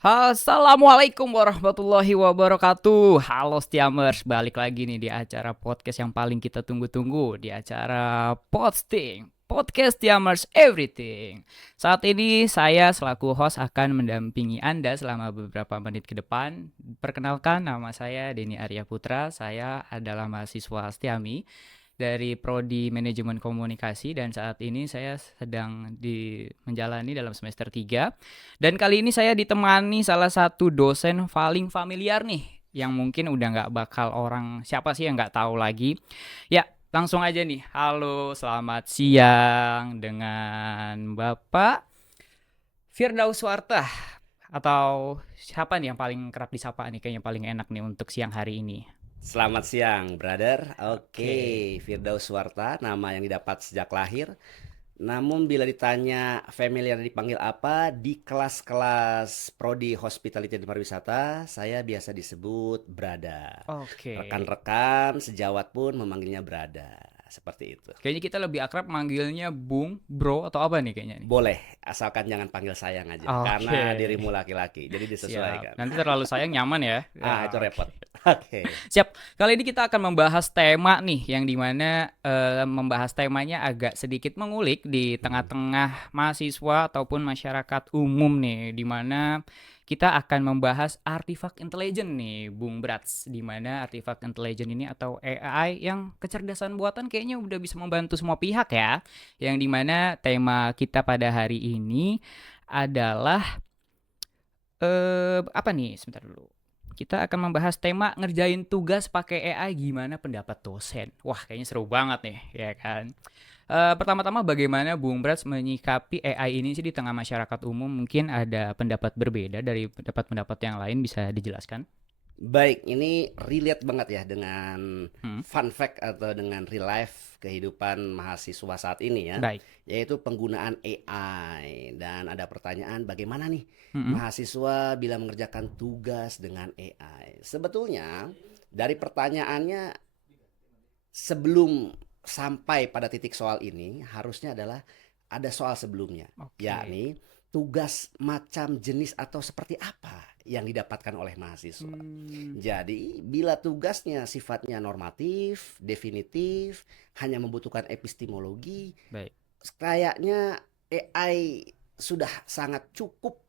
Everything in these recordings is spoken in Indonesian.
Assalamualaikum warahmatullahi wabarakatuh. Halo Stiamers, balik lagi nih di acara podcast yang paling kita tunggu-tunggu, di acara Posting Podcast Stiamers Everything. Saat ini saya selaku host akan mendampingi Anda selama beberapa menit ke depan. Perkenalkan, nama saya Denny Arya Putra. Saya adalah mahasiswa Stiami dari Prodi Manajemen Komunikasi dan saat ini saya sedang menjalani dalam semester 3. Dan kali ini saya ditemani salah satu dosen paling familiar nih yang mungkin udah nggak bakal orang siapa sih yang nggak tahu lagi. Ya, langsung aja nih. Halo, selamat siang dengan Bapak Firdaus Warta atau siapa nih yang paling kerap disapa nih kayaknya paling enak nih untuk siang hari ini. Selamat siang, brother. Oke, Oke. Firdaus Warta, nama yang didapat sejak lahir. Namun bila ditanya familiar dipanggil apa, di kelas-kelas Prodi Hospitality dan Pariwisata, saya biasa disebut Brada. Oke. Rekan-rekan sejawat pun memanggilnya Brada. Seperti itu. Kayaknya kita lebih akrab manggilnya Bung, Bro atau apa nih kayaknya nih? Boleh, asalkan jangan panggil sayang aja. Oke. Karena dirimu laki-laki, jadi Siap. disesuaikan. Nanti terlalu sayang nyaman ya. Itu Oke. repot. Oke. Siap. Kali ini kita akan membahas tema nih yang dimana membahas temanya agak sedikit mengulik di Hmm. tengah-tengah mahasiswa ataupun masyarakat umum nih, dimana kita akan membahas artifak intelijen nih, Bung Brats, di mana artifak intelijen ini atau AI yang kecerdasan buatan kayaknya udah bisa membantu semua pihak ya. Yang dimana tema kita pada hari ini adalah apa nih? Sebentar dulu. Kita akan membahas tema ngerjain tugas pakai AI gimana pendapat dosen. Wah, kayaknya seru banget nih, ya kan? Pertama-tama bagaimana Bung Brats menyikapi AI ini sih di tengah masyarakat umum? Mungkin ada pendapat berbeda dari pendapat-pendapat yang lain, bisa dijelaskan? Baik, ini relate banget ya dengan Hmm, fun fact atau dengan real life kehidupan mahasiswa saat ini ya, baik. yaitu penggunaan AI. Dan ada pertanyaan bagaimana nih Mm-mm. mahasiswa bila mengerjakan tugas dengan AI? Sebetulnya dari pertanyaannya sebelum sampai pada titik soal ini harusnya adalah ada soal sebelumnya, Oke. yakni tugas macam jenis atau seperti apa yang didapatkan oleh mahasiswa. Hmm, Jadi, bila tugasnya sifatnya normatif, definitif, hanya membutuhkan epistemologi, baik. kayaknya AI sudah sangat cukup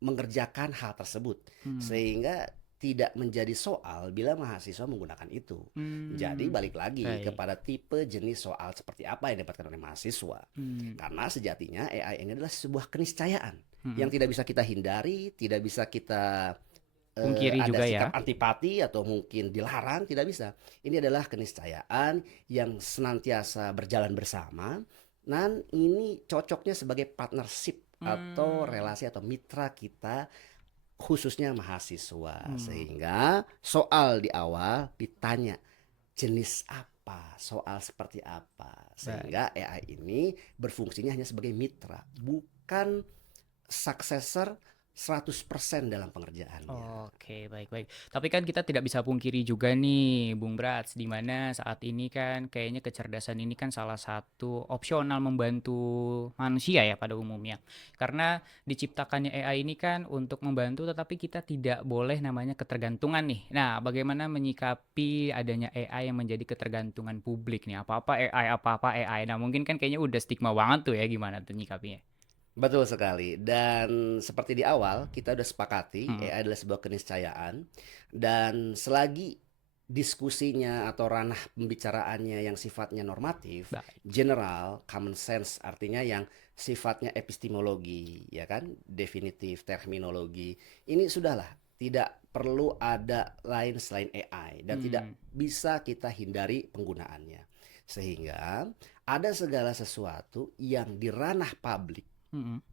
mengerjakan hal tersebut. Hmm, Sehingga tidak menjadi soal bila mahasiswa menggunakan itu. Jadi hmm, balik lagi baik. kepada tipe jenis soal seperti apa yang didapatkan oleh mahasiswa. Hmm, Karena sejatinya AI ini adalah sebuah keniscayaan yang mm-mm. tidak bisa kita hindari, tidak bisa kita Pungkiri ada juga ya. sikap antipati atau mungkin dilarang, tidak bisa. Ini adalah keniscayaan yang senantiasa berjalan bersama dan ini cocoknya sebagai partnership atau Hmm, relasi atau mitra kita khususnya mahasiswa. hmm, Sehingga soal di awal ditanya jenis apa, soal seperti apa. baik. Sehingga AI ini berfungsinya hanya sebagai mitra, bukan successor 100% dalam pengerjaannya. Oke, baik-baik. Tapi kan kita tidak bisa pungkiri juga nih, Bung Brats, di mana saat ini kan kayaknya kecerdasan ini kan salah satu opsional membantu manusia ya pada umumnya. Karena diciptakannya AI ini kan untuk membantu, tetapi kita tidak boleh namanya ketergantungan nih. Nah, bagaimana menyikapi adanya AI yang menjadi ketergantungan publik nih? Apa-apa AI. Nah, mungkin kan kayaknya udah stigma banget tuh ya, gimana tuh nyikapinya? Betul sekali. Dan seperti di awal kita udah sepakati Hmm, AI adalah sebuah keniscayaan dan selagi diskusinya atau ranah pembicaraannya yang sifatnya normatif, baik. general, common sense artinya yang sifatnya epistemologi, ya kan, definitif, terminologi. Ini sudahlah, tidak perlu ada lain selain AI dan tidak Hmm, bisa kita hindari penggunaannya. Sehingga ada segala sesuatu yang di ranah publik, hmm,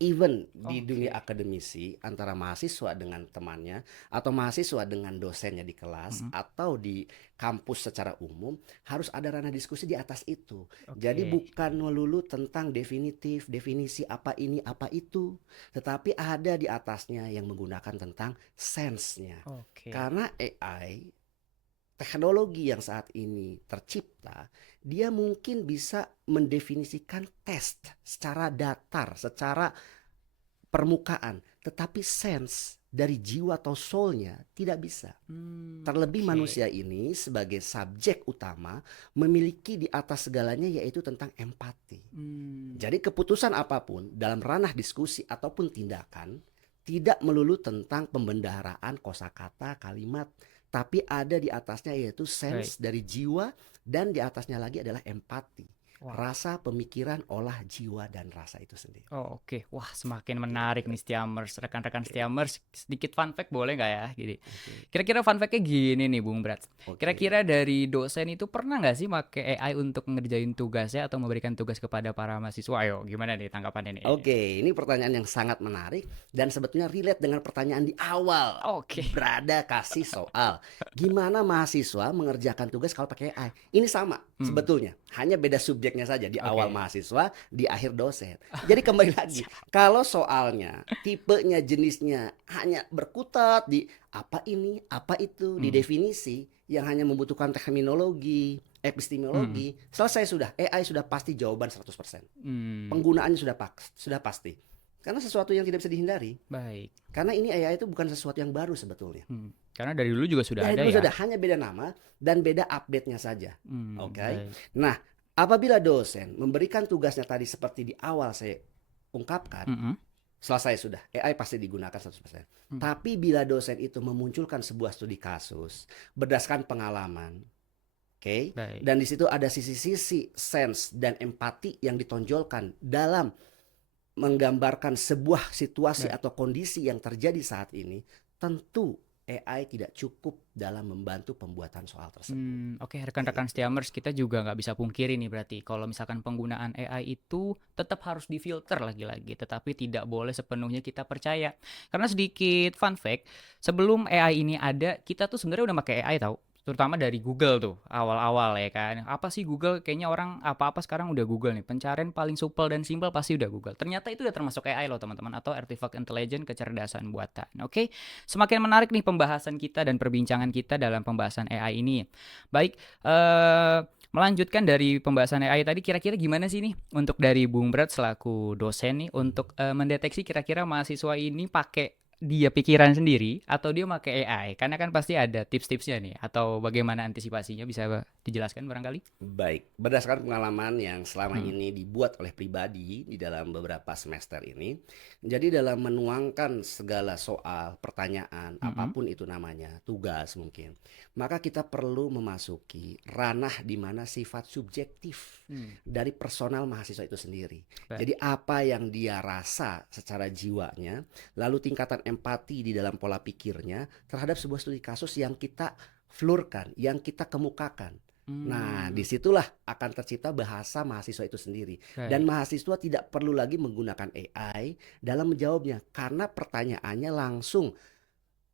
even di dunia oke. akademisi antara mahasiswa dengan temannya atau mahasiswa dengan dosennya di kelas Hmm, atau di kampus secara umum, harus ada ranah diskusi di atas itu. Jadi oke. bukan melulu tentang definitif, definisi apa ini apa itu, tetapi ada di atasnya yang menggunakan tentang sense-nya. Oke. Karena AI, teknologi yang saat ini tercipta, dia mungkin bisa mendefinisikan test secara datar, secara permukaan, tetapi sense dari jiwa atau soul-nya tidak bisa. Terlebih Oke. manusia ini sebagai subjek utama memiliki di atas segalanya yaitu tentang empati. Jadi keputusan apapun dalam ranah diskusi ataupun tindakan tidak melulu tentang pembendaharaan kosakata, kalimat, tapi ada di atasnya yaitu Baik. sense dari jiwa dan di atasnya lagi adalah empati. Wow. Rasa, pemikiran, olah jiwa dan rasa itu sendiri. Oh, oke. Wah, semakin menarik nih Stiamers. Rekan-rekan Stiamers, sedikit fun fact boleh nggak ya? Gini. Oke, Kira-kira fun fact-nya gini nih, Bung Brats. oke. Kira-kira dari dosen itu pernah nggak sih pakai AI untuk ngerjain tugasnya atau memberikan tugas kepada para mahasiswa? Ayo, gimana nih tanggapannya nih? Oke, ini pertanyaan yang sangat menarik dan sebetulnya relate dengan pertanyaan di awal. Oke. Berada kasih soal. Gimana mahasiswa mengerjakan tugas kalau pakai AI? Ini sama sebetulnya, hanya beda subjeknya saja. Di awal Oke. mahasiswa, di akhir dosen. Jadi kembali lagi, kalau soalnya, tipenya, jenisnya hanya berkutat di apa ini, apa itu, di definisi yang hanya membutuhkan terminologi, epistemologi, selesai sudah. AI sudah pasti jawaban 100%. Penggunaannya sudah pasti. Karena sesuatu yang tidak bisa dihindari. Baik. Karena ini AI itu bukan sesuatu yang baru sebetulnya. Karena dari dulu juga sudah Dari ada dulu ya. sudah, hanya beda nama dan beda update-nya saja. Oke. Baik. Nah, apabila dosen memberikan tugasnya tadi seperti di awal saya ungkapkan, selesai sudah. AI pasti digunakan 100%. Tapi bila dosen itu memunculkan sebuah studi kasus berdasarkan pengalaman, oke, Baik. dan di situ ada sisi-sisi sense dan empati yang ditonjolkan dalam menggambarkan sebuah situasi Baik. atau kondisi yang terjadi saat ini, tentu AI tidak cukup dalam membantu pembuatan soal tersebut. Oke, rekan-rekan Stiamers, kita juga nggak bisa pungkiri nih berarti kalau misalkan penggunaan AI itu tetap harus difilter lagi-lagi, tetapi tidak boleh sepenuhnya kita percaya. Karena sedikit fun fact, sebelum AI ini ada, kita tuh sebenarnya udah pakai AI tahu. Terutama dari Google tuh, awal-awal ya kan. Apa sih Google? Kayaknya orang apa-apa sekarang udah Google nih. Pencarian paling supel dan simpel pasti udah Google. Ternyata itu udah termasuk AI loh teman-teman, atau Artificial Intelligence, kecerdasan buatan. Oke, semakin menarik nih pembahasan kita dan perbincangan kita dalam pembahasan AI ini. Baik, melanjutkan dari pembahasan AI tadi, kira-kira gimana sih nih untuk dari Bung Brad selaku dosen nih untuk mendeteksi kira-kira mahasiswa ini pakai dia pikiran sendiri atau dia pakai AI? Karena kan pasti ada tips-tipsnya nih, atau bagaimana antisipasinya, bisa dijelaskan barangkali? Baik, berdasarkan pengalaman yang selama ini dibuat oleh pribadi di dalam beberapa semester ini, jadi dalam menuangkan segala soal, pertanyaan, apapun itu namanya, tugas mungkin, maka kita perlu memasuki ranah di mana sifat subjektif dari personal mahasiswa itu sendiri. Baik. Jadi apa yang dia rasa secara jiwanya, lalu tingkatan empati di dalam pola pikirnya terhadap sebuah studi kasus yang kita flurkan, yang kita kemukakan. Nah, disitulah akan tercipta bahasa mahasiswa itu sendiri. Dan mahasiswa tidak perlu lagi menggunakan AI dalam menjawabnya, karena pertanyaannya langsung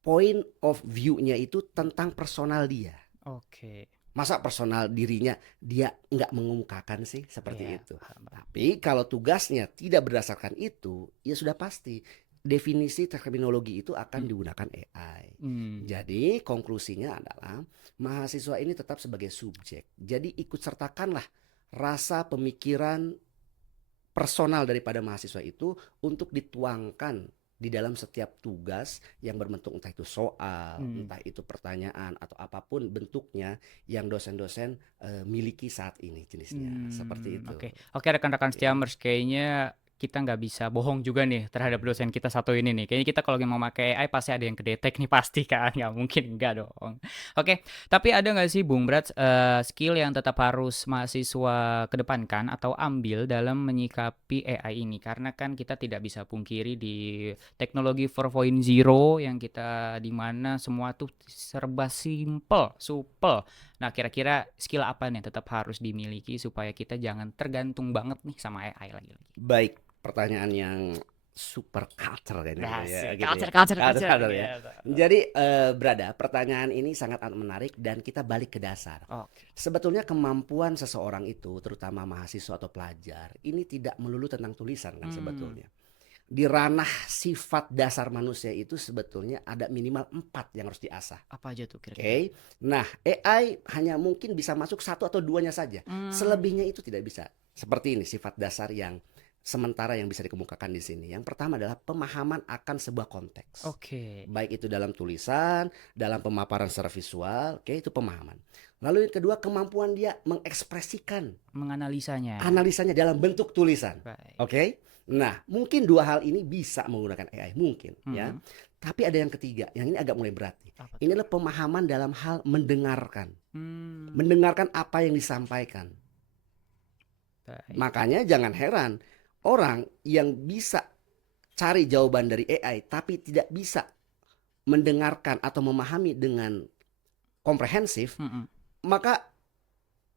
point of view-nya itu tentang personal dia. Oke. Masa personal dirinya dia nggak mengemukakan sih seperti Iya, itu. paham. Tapi kalau tugasnya tidak berdasarkan itu, ya sudah pasti definisi terminologi itu akan digunakan AI. Jadi konklusinya adalah mahasiswa ini tetap sebagai subjek. Jadi ikut sertakanlah rasa pemikiran personal daripada mahasiswa itu untuk dituangkan di dalam setiap tugas yang berbentuk entah itu soal, entah itu pertanyaan atau apapun bentuknya yang dosen-dosen miliki saat ini jenisnya, seperti itu. Oke, rekan-rekan Stiamers, kayaknya kita nggak bisa bohong juga nih terhadap dosen kita satu ini nih. Kayaknya kita kalau mau pakai AI pasti ada yang kedetek nih, pasti kan? Nggak mungkin enggak dong. Oke, tapi ada nggak sih Bung Brats skill yang tetap harus mahasiswa kedepankan atau ambil dalam menyikapi AI ini? Karena kan kita tidak bisa pungkiri di teknologi 4.0 yang kita dimana semua tuh serba simple, supel. Nah, kira-kira skill apa nih tetap harus dimiliki supaya kita jangan tergantung banget nih sama AI lagi-lagi? Baik, pertanyaan yang super culture kayaknya gitu ya. Culture Ya. Jadi Brada, pertanyaan ini sangat menarik dan kita balik ke dasar. Oke. Sebetulnya kemampuan seseorang itu, terutama mahasiswa atau pelajar, ini tidak melulu tentang tulisan kan sebetulnya. Di ranah sifat dasar manusia itu sebetulnya ada minimal 4 yang harus diasah. Apa aja tuh kira-kira? Oke. Nah, AI hanya mungkin bisa masuk 1 atau 2-nya saja. Selebihnya itu tidak bisa. Seperti ini sifat dasar yang sementara yang bisa dikemukakan di sini. Yang pertama adalah pemahaman akan sebuah konteks. Oke. Baik itu dalam tulisan, dalam pemaparan secara visual, oke, itu pemahaman. Lalu yang kedua, kemampuan dia mengekspresikan Menganalisanya. analisanya dalam bentuk tulisan. Baik. Oke. Nah, mungkin dua hal ini bisa menggunakan AI, mungkin ya. Tapi ada yang ketiga, yang ini agak mulai berat nih. Apa Ini adalah pemahaman dalam hal mendengarkan. Hmm, Mendengarkan apa yang disampaikan. baik. Makanya jangan heran orang yang bisa cari jawaban dari AI tapi tidak bisa mendengarkan atau memahami dengan komprehensif, Mm-mm. maka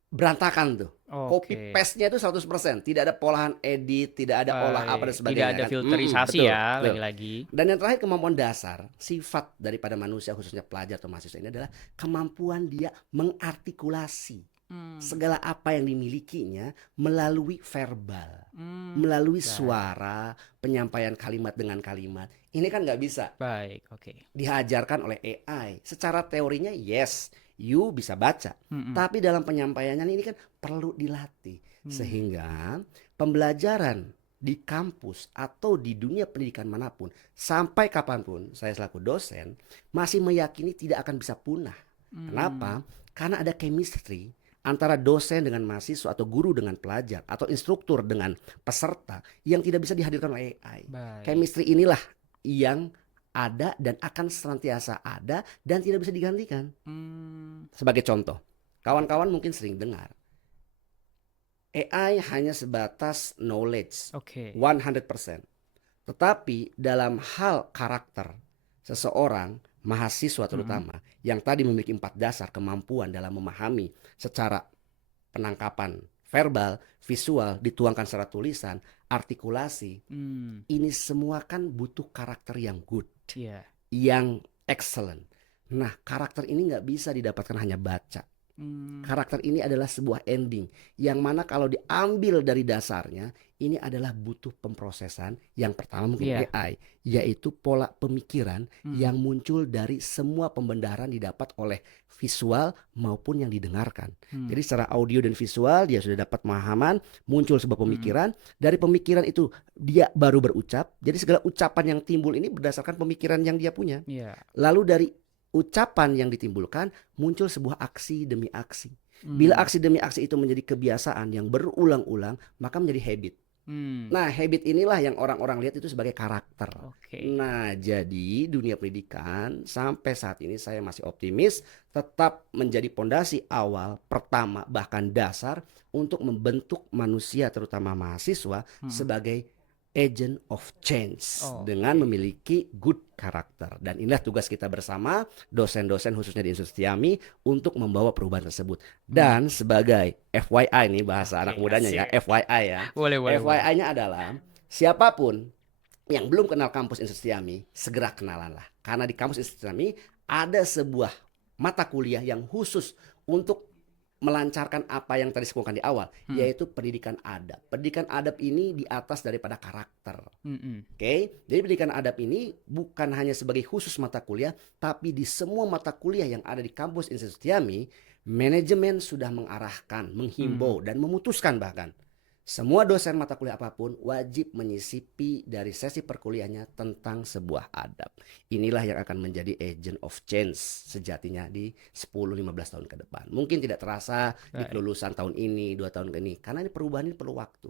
berantakan tuh. Copy Oke. paste-nya itu 100%, tidak ada polahan edit, tidak ada olah apa dan Baik. sebagainya. Tidak ada kan. filterisasi Betul, ya, betul. lagi-lagi. Dan yang terakhir, kemampuan dasar, sifat daripada manusia khususnya pelajar atau mahasiswa ini adalah kemampuan dia mengartikulasi segala apa yang dimilikinya melalui verbal, melalui Baik. suara, penyampaian kalimat dengan kalimat. Ini kan nggak bisa Baik, oke. diajarkan oleh AI. Secara teorinya yes, you bisa baca. Mm-mm. Tapi dalam penyampaiannya ini kan perlu dilatih. Sehingga pembelajaran di kampus atau di dunia pendidikan manapun, sampai kapanpun saya selaku dosen masih meyakini tidak akan bisa punah. Kenapa? Karena ada chemistry antara dosen dengan mahasiswa atau guru dengan pelajar atau instruktur dengan peserta yang tidak bisa dihadirkan oleh AI. Baik. Chemistry inilah yang ada dan akan senantiasa ada dan tidak bisa digantikan. Sebagai contoh, kawan-kawan mungkin sering dengar AI hanya sebatas knowledge, Oke. 100%. Tetapi dalam hal karakter seseorang, mahasiswa terutama, yang tadi memiliki 4 dasar kemampuan dalam memahami secara penangkapan verbal, visual, dituangkan secara tulisan, artikulasi, ini semua kan butuh karakter yang good, Iya. yang excellent. Nah, karakter ini nggak bisa didapatkan hanya baca. Karakter ini adalah sebuah ending yang mana kalau diambil dari dasarnya, ini adalah butuh pemrosesan. Yang pertama mungkin AI, yaitu pola pemikiran yang muncul dari semua pembenaran didapat oleh visual maupun yang didengarkan. Jadi secara audio dan visual dia sudah dapat pemahaman, muncul sebuah pemikiran. Dari pemikiran itu dia baru berucap. Jadi segala ucapan yang timbul ini berdasarkan pemikiran yang dia punya. Iya. Lalu dari ucapan yang ditimbulkan muncul sebuah aksi demi aksi. Bila aksi demi aksi itu menjadi kebiasaan yang berulang-ulang, maka menjadi habit. Nah, habit inilah yang orang-orang lihat itu sebagai karakter. Oke. Nah, jadi dunia pendidikan sampai saat ini saya masih optimis tetap menjadi pondasi awal, pertama bahkan dasar untuk membentuk manusia terutama mahasiswa sebagai agent of change dengan memiliki good karakter. Dan inilah tugas kita bersama dosen-dosen khususnya di Institut Setyami untuk membawa perubahan tersebut. Dan sebagai FYI nih bahasa anak mudanya ya, FYI ya. Boleh. FYI-nya adalah siapapun yang belum kenal kampus Institut Setyami, segera kenalanlah. Karena di kampus Institut Setyami ada sebuah mata kuliah yang khusus untuk melancarkan apa yang tadi saya di awal, yaitu pendidikan adab. Pendidikan adab ini di atas daripada karakter. Oke? Jadi pendidikan adab ini bukan hanya sebagai khusus mata kuliah, tapi di semua mata kuliah yang ada di kampus Institut Setyami, manajemen sudah mengarahkan, menghimbau dan memutuskan bahkan semua dosen mata kuliah apapun wajib menyisipi dari sesi perkuliahannya tentang sebuah adab. Inilah yang akan menjadi agent of change sejatinya di 10-15 tahun ke depan. Mungkin tidak terasa di kelulusan tahun ini, 2 tahun ini. Karena ini perubahan ini perlu waktu.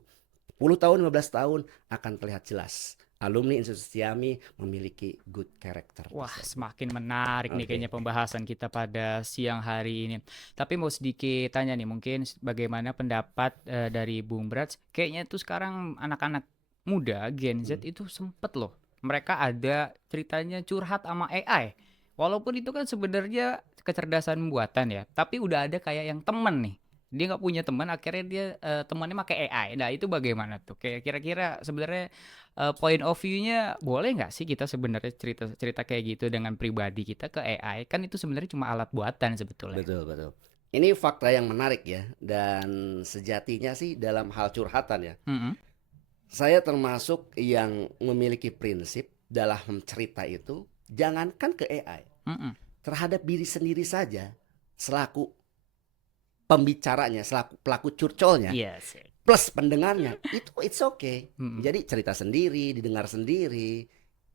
10 tahun, 15 tahun akan terlihat jelas. Alumni Institut Setyami memiliki good character. Wah, semakin menarik nih kayaknya pembahasan kita pada siang hari ini. Tapi mau sedikit tanya nih, mungkin bagaimana pendapat dari Bung Brats? Kayaknya tuh sekarang anak-anak muda Gen Z itu sempet loh. Mereka ada ceritanya curhat sama AI. Walaupun itu kan sebenarnya kecerdasan buatan ya. Tapi udah ada kayak yang temen nih. Dia nggak punya teman, akhirnya dia temannya pakai AI. Nah itu bagaimana tuh? Kayak kira-kira sebenarnya point of view-nya boleh nggak sih kita sebenarnya cerita kayak gitu dengan pribadi kita ke AI? Kan itu sebenarnya cuma alat buatan sebetulnya. Betul. Ini fakta yang menarik ya. Dan sejatinya sih dalam hal curhatan ya. Saya termasuk yang memiliki prinsip dalam cerita itu, jangankan ke AI. Terhadap diri sendiri saja selaku pembicaranya, selaku pelaku curcolnya, Yes. plus pendengarnya, itu it's okay. Mm-mm. Jadi cerita sendiri, didengar sendiri,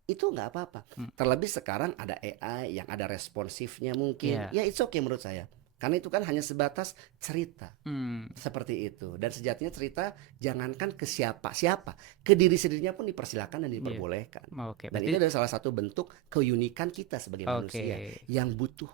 itu nggak apa-apa. Mm. Terlebih sekarang ada AI yang ada responsifnya mungkin, Iya. ya it's okay menurut saya. Karena itu kan hanya sebatas cerita. Hmm. Seperti itu. Dan sejatinya cerita jangankan ke siapa-siapa, ke diri sendirinya pun dipersilakan dan Iya. diperbolehkan. Oke, Dan berarti itu adalah salah satu bentuk keunikan kita sebagai manusia oke. yang butuh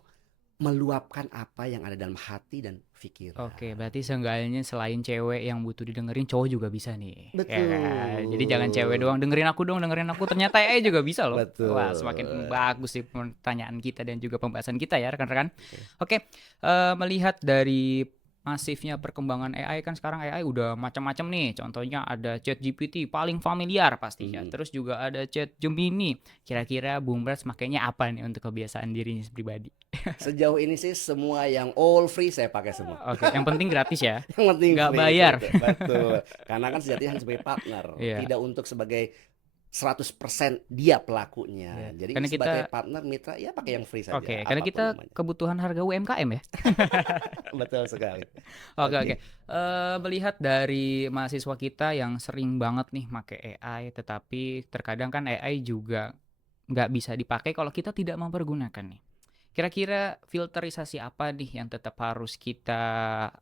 meluapkan apa yang ada dalam hati dan pikiran. Oke, berarti seenggaknya selain cewek yang butuh didengerin, cowok juga bisa nih. Ya kan? Jadi jangan cewek Betul. doang, dengerin aku dong, dengerin aku. Ternyata AI juga bisa loh. Wah, semakin Betul. bagus sih pertanyaan kita dan juga pembahasan kita ya, rekan-rekan. Oke. Oke, melihat dari masifnya perkembangan AI kan sekarang AI udah macam-macam nih. Contohnya ada ChatGPT paling familiar pastinya. Terus juga ada Chat Gemini. Kira-kira Bung Brats makainya apa nih untuk kebiasaan dirinya pribadi? Sejauh ini sih semua yang all free saya pakai semua. Oke, yang penting gratis ya. Yang penting Nggak free. bayar. Betul. Karena kan sejatinya hanya sebagai partner, Iya. tidak untuk sebagai 100% dia pelakunya. Iya. Jadi Karena sebagai kita partner mitra ya pakai yang free saja. Oke, karena Apapun kita namanya. kebutuhan harga UMKM ya. Betul sekali. Oke. Melihat dari mahasiswa kita yang sering banget nih make AI, tetapi terkadang kan AI juga nggak bisa dipakai kalau kita tidak mempergunakan nih. Kira-kira filterisasi apa nih yang tetap harus kita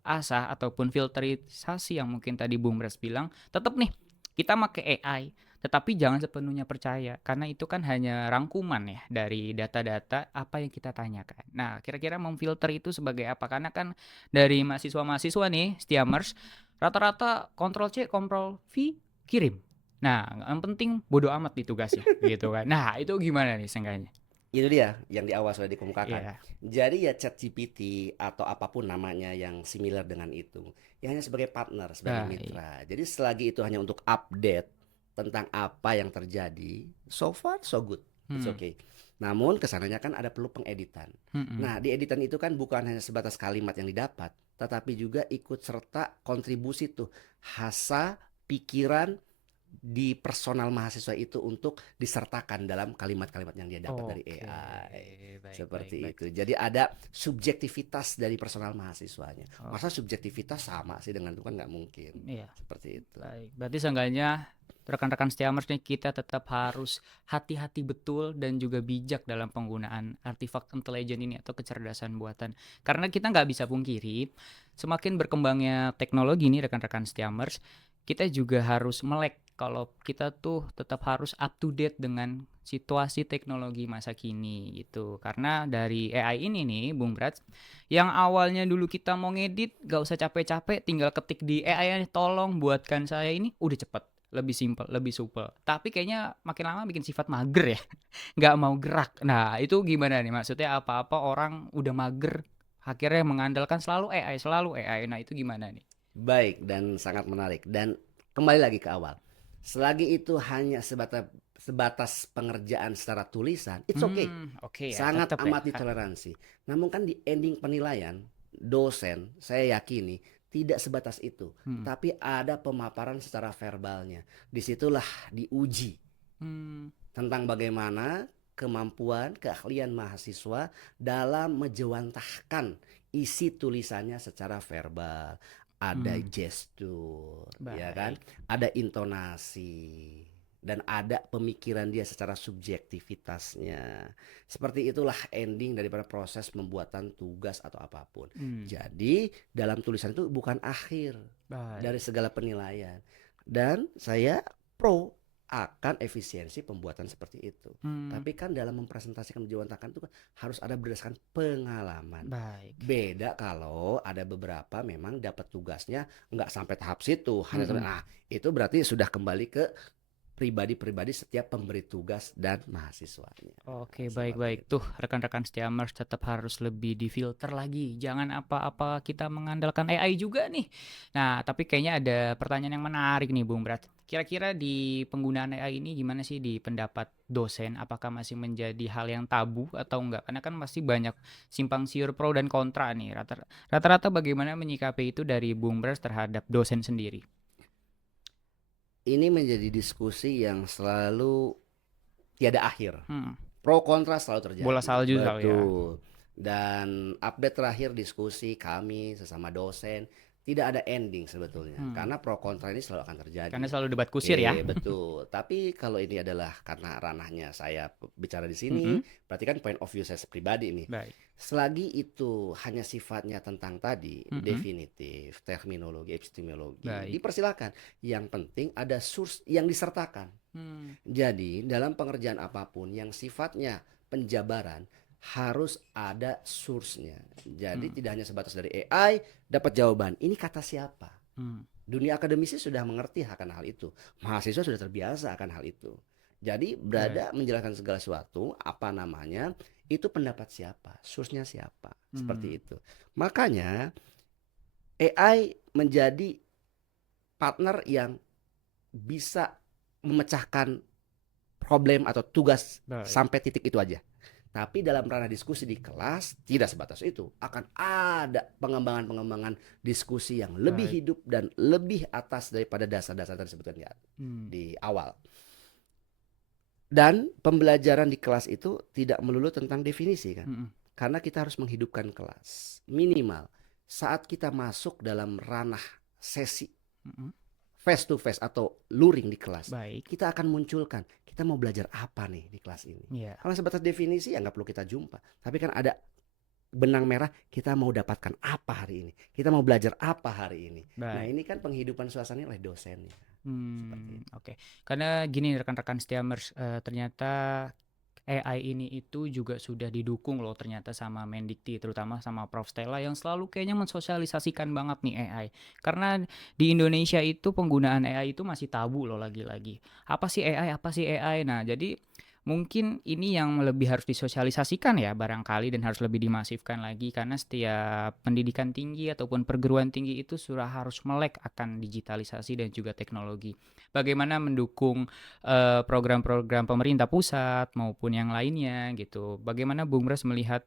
asah ataupun filterisasi yang mungkin tadi Bung Bras bilang, tetap nih kita make AI, tetapi jangan sepenuhnya percaya karena itu kan hanya rangkuman ya dari data-data apa yang kita tanyakan. Nah, kira-kira memfilter itu sebagai apa? Karena kan dari mahasiswa-mahasiswa nih, Stiamers, rata-rata Ctrl C, Ctrl V, kirim. Nah, yang penting bodo amat di tugasnya gitu kan. Nah, itu gimana nih seenggaknya? Itu dia yang di awal sudah dikemukakan. Iya. Jadi ya ChatGPT atau apapun namanya yang similar dengan itu, ya hanya sebagai partner, sebagai Baik. mitra. Jadi selagi itu hanya untuk update tentang apa yang terjadi, so far so good, it's okay. Namun kesananya kan ada perlu pengeditan. Nah, di editan itu kan bukan hanya sebatas kalimat yang didapat, tetapi juga ikut serta kontribusi tuh hasa, pikiran di personal mahasiswa itu untuk disertakan dalam kalimat-kalimat yang dia dapat dari Oke, AI. baik, Seperti baik, baik. itu. Jadi ada subjektivitas dari personal mahasiswanya. Oh. Masa subjektivitas sama sih dengan itu kan nggak mungkin. Iya. Seperti itu. Baik, berarti seenggaknya rekan-rekan Stiamers nih kita tetap harus hati-hati betul dan juga bijak dalam penggunaan artefak intelijen ini atau kecerdasan buatan. Karena kita nggak bisa pungkiri, semakin berkembangnya teknologi nih rekan-rekan Stiamers, kita juga harus melek kalau kita tuh tetap harus up to date dengan situasi teknologi masa kini gitu. Karena dari AI ini nih, Bung Brats, yang awalnya dulu kita mau ngedit gak usah capek-capek, tinggal ketik di AI, tolong buatkan saya ini, udah cepet, lebih simpel, lebih supel. Tapi kayaknya makin lama bikin sifat mager ya, nggak mau gerak. Nah itu gimana nih, maksudnya apa-apa orang udah mager, akhirnya mengandalkan selalu AI, selalu AI. Nah itu gimana nih? Baik dan sangat menarik. Dan kembali lagi ke awal. Selagi itu hanya sebatas pengerjaan secara tulisan, it's okay. Oke ya, Sangat tetep amat ya. ditoleransi. Namun kan di ending penilaian, dosen saya yakini tidak sebatas itu. Tapi ada pemaparan secara verbalnya. Disitulah diuji tentang bagaimana kemampuan, keahlian mahasiswa dalam menjewantahkan isi tulisannya secara verbal. Ada gestur, ya kan? Ada intonasi dan ada pemikiran dia secara subjektivitasnya. Seperti itulah ending daripada proses pembuatan tugas atau apapun. Jadi dalam tulisan itu bukan akhir dari segala penilaian. Dan saya pro akan efisiensi pembuatan seperti itu. Tapi kan dalam mempresentasikan, menjewantahkan itu kan harus ada berdasarkan pengalaman. Baik. Beda kalau ada beberapa memang dapat tugasnya nggak sampai tahap situ, hanya nah itu berarti sudah kembali ke pribadi-pribadi setiap pemberi tugas dan mahasiswanya. Oke, Seperti baik-baik. itu. Tuh, rekan-rekan Stiamers tetap harus lebih difilter lagi. Jangan apa-apa kita mengandalkan AI juga nih. Nah, tapi kayaknya ada pertanyaan yang menarik nih, Bung Brat. Kira-kira di penggunaan AI ini gimana sih di pendapat dosen? Apakah masih menjadi hal yang tabu atau enggak? Karena kan masih banyak simpang siur pro dan kontra nih. Rata-rata bagaimana menyikapi itu dari Bung Brat terhadap dosen sendiri? Ini menjadi diskusi yang selalu tiada akhir. Hmm. Pro kontra selalu terjadi. Bola salju soalnya. Betul. Dan update terakhir diskusi kami sesama dosen tidak ada ending sebetulnya, karena pro kontra ini selalu akan terjadi. Karena selalu debat kusir ya. Betul. Tapi kalau ini adalah karena ranahnya saya bicara di sini, berarti kan point of view saya pribadi nih. Baik. Selagi itu hanya sifatnya tentang tadi, definitif, terminologi, epistemologi, Baik. dipersilakan. Yang penting ada source yang disertakan. Jadi dalam pengerjaan apapun yang sifatnya penjabaran harus ada source-nya. Jadi tidak hanya sebatas dari AI dapat jawaban. Ini kata siapa? Dunia akademisi sudah mengerti akan hal itu. Mahasiswa sudah terbiasa akan hal itu. Jadi berada menjelaskan segala sesuatu, apa namanya, itu pendapat siapa, source-nya siapa, seperti itu. Makanya AI menjadi partner yang bisa memecahkan problem atau tugas sampai titik itu aja. Tapi dalam ranah diskusi di kelas tidak sebatas itu, akan ada pengembangan diskusi yang lebih hidup dan lebih atas daripada dasar-dasar tersebut di awal. Dan pembelajaran di kelas itu tidak melulu tentang definisi kan, karena kita harus menghidupkan kelas. Minimal saat kita masuk dalam ranah sesi face to face atau luring di kelas, kita akan munculkan kita mau belajar apa nih di kelas ini. Kalau sebatas definisi ya nggak perlu kita jumpa. Tapi kan ada benang merah, kita mau dapatkan apa hari ini, kita mau belajar apa hari ini. Nah ini kan penghidupan suasana oleh dosennya. Oke. Karena gini rekan-rekan Stiamers, ternyata AI ini itu juga sudah didukung loh ternyata sama Mendikti, terutama sama Prof. Stella yang selalu kayaknya mensosialisasikan banget nih AI. Karena di Indonesia itu penggunaan AI itu masih tabu loh lagi-lagi. Apa sih AI? Apa sih AI? Nah, jadi mungkin ini yang lebih harus disosialisasikan ya barangkali dan harus lebih dimasifkan lagi karena setiap pendidikan tinggi ataupun perguruan tinggi itu sudah harus melek akan digitalisasi dan juga teknologi. Bagaimana mendukung program-program pemerintah pusat maupun yang lainnya gitu. Bagaimana Bung Bras melihat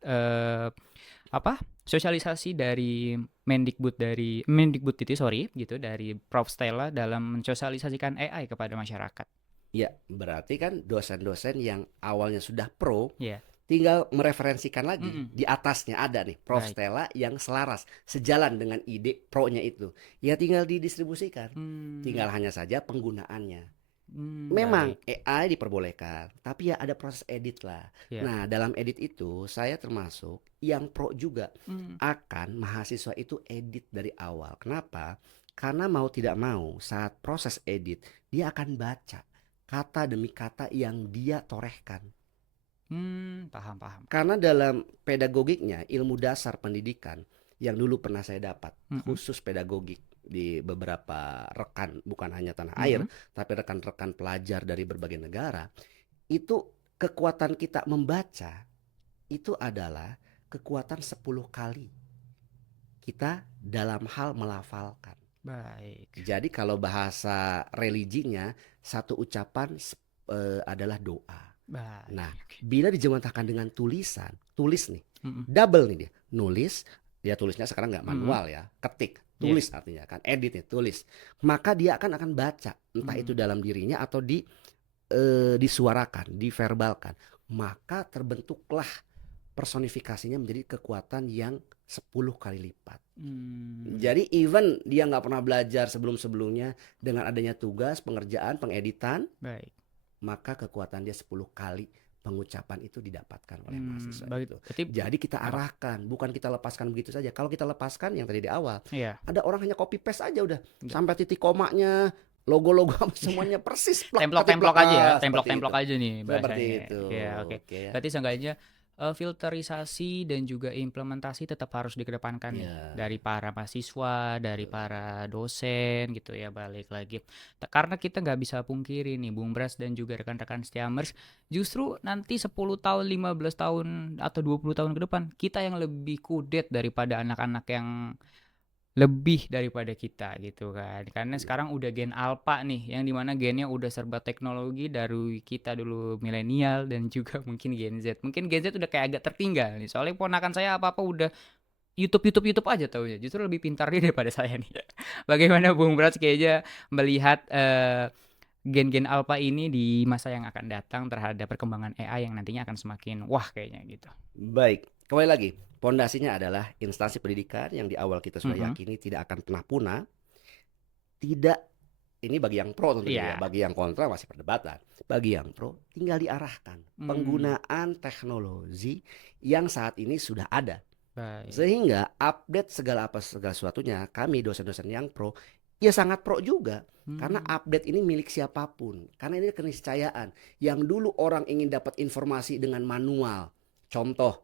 sosialisasi dari Mendikbud gitu dari Prof Stella dalam mensosialisasikan AI kepada masyarakat. Ya, berarti kan dosen-dosen yang awalnya sudah pro, tinggal mereferensikan lagi. Di atasnya ada nih Prof Stella yang selaras, sejalan dengan ide pro-nya itu. Ya tinggal didistribusikan. Tinggal hanya saja penggunaannya. Memang AI diperbolehkan, tapi ya ada proses edit lah. Nah, dalam edit itu saya termasuk yang pro juga akan mahasiswa itu edit dari awal. Kenapa? Karena mau tidak mau saat proses edit dia akan baca kata demi kata yang dia torehkan. Paham. Karena dalam pedagogiknya, ilmu dasar pendidikan yang dulu pernah saya dapat, khusus pedagogik di beberapa rekan, bukan hanya tanah air, tapi rekan-rekan pelajar dari berbagai negara, itu kekuatan kita membaca, itu adalah kekuatan 10 kali kita dalam hal melafalkan. Baik. Jadi kalau bahasa religinya satu ucapan adalah doa. Baik. Nah, bila dijemantahkan dengan tulis nih, double nih dia. Nulis, dia tulisnya sekarang nggak manual ya, ketik, tulis artinya kan, edit nih, tulis. Maka dia akan baca, entah itu dalam dirinya atau disuarakan, diverbalkan. Maka terbentuklah personifikasinya menjadi kekuatan yang 10 kali lipat. Jadi even dia nggak pernah belajar sebelum-sebelumnya, dengan adanya tugas, pengerjaan, pengeditan, maka kekuatan dia 10 kali pengucapan itu didapatkan oleh mahasiswa itu. Jadi kita arahkan, bukan kita lepaskan begitu saja. Kalau kita lepaskan yang tadi di awal, ada orang hanya copy paste aja udah, sampai titik komanya, logo-logo semuanya persis. Templok-templok aja ya, templok-templok aja nih bahasanya. Seperti itu. Oke. Berarti seenggaknya filterisasi dan juga implementasi tetap harus dikedepankan nih dari para mahasiswa, dari para dosen gitu ya, balik lagi. Karena kita nggak bisa pungkiri nih Bung Bras dan juga rekan-rekan Stiamers, justru nanti 10 tahun, 15 tahun atau 20 tahun ke depan kita yang lebih kudet daripada anak-anak yang lebih daripada kita gitu kan, karena sekarang udah gen alpha nih yang dimana gennya udah serba teknologi dari kita dulu milenial dan juga mungkin gen Z udah kayak agak tertinggal nih, soalnya ponakan saya apa udah YouTube aja taunya, justru lebih pintar dia daripada saya nih. Bagaimana Bung Bras kayaknya melihat gen-gen alpha ini di masa yang akan datang terhadap perkembangan AI yang nantinya akan semakin wah kayaknya gitu. Baik, Kembali lagi, pondasinya adalah instansi pendidikan yang di awal kita sudah Mhm. yakini tidak akan pernah punah. Tidak, ini bagi yang pro tentunya ya, Iya. bagi yang kontra masih perdebatan. Bagi yang pro, tinggal diarahkan Hmm, penggunaan teknologi yang saat ini sudah ada. baik. Sehingga update segala sesuatunya, kami dosen-dosen yang pro, ya sangat pro juga. Karena Hmm, update ini milik siapapun. Karena ini keniscayaan. Yang dulu orang ingin dapat informasi dengan manual. Contoh,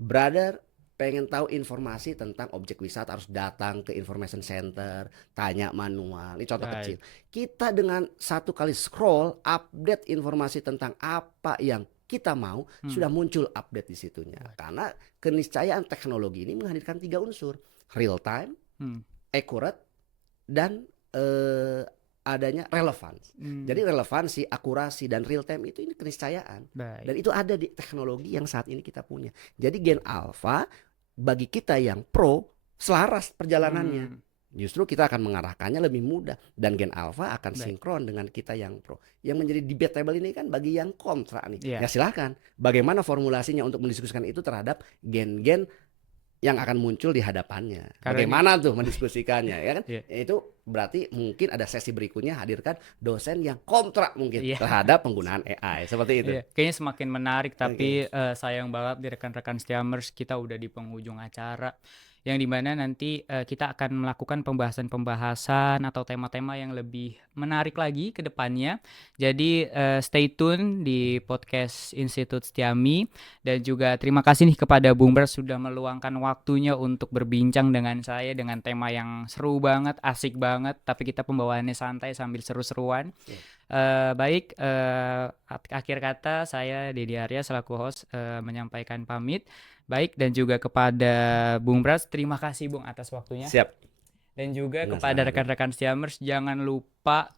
brother pengen tahu informasi tentang objek wisata harus datang ke information center, tanya manual. Ini contoh baik. kecil. Kita dengan satu kali scroll update informasi tentang apa yang kita mau Hmm, sudah muncul update di situnya. baik. Karena keniscayaan teknologi ini menghadirkan 3 unsur: real time, Hmm, accurate, dan adanya relevansi. Jadi hmm, relevansi, akurasi, dan real time itu ini keniscayaan. Dan baik. itu ada di teknologi yang saat ini kita punya. Jadi Gen Alpha bagi kita yang pro selaras perjalanannya. Hmm, Justru kita akan mengarahkannya lebih mudah dan Gen Alpha akan baik. sinkron dengan kita yang pro. Yang menjadi debatable ini kan bagi yang kontra nih. Iya. Ya silahkan. Bagaimana formulasinya untuk mendiskusikan itu terhadap gen-gen yang akan muncul di hadapannya. Karena ini, Bagaimana tuh mendiskusikannya, ya kan? iya. Itu berarti mungkin ada sesi berikutnya hadirkan dosen yang kontra mungkin Iya. terhadap penggunaan AI. Seperti itu. Iya, kayaknya semakin menarik Oke. tapi sayang banget di rekan-rekan Stiamers kita udah di penghujung acara yang dimana nanti kita akan melakukan pembahasan-pembahasan atau tema-tema yang lebih menarik lagi ke depannya. Jadi stay tune di podcast Institut Stiami dan juga terima kasih nih kepada Bung Bers sudah meluangkan waktunya untuk berbincang dengan saya dengan tema yang seru banget, asik banget, tapi kita pembawaannya santai sambil seru-seruan. Siap. Baik, akhir kata saya Dedi Arya selaku host menyampaikan pamit. Baik, dan juga kepada Bung Bras, terima kasih Bung atas waktunya. Siap. Dan juga Dengan kepada senang hati. rekan-rekan Stiamers, jangan lupa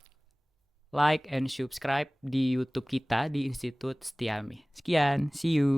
like and subscribe di YouTube kita di Institut Stiami. Sekian, see you.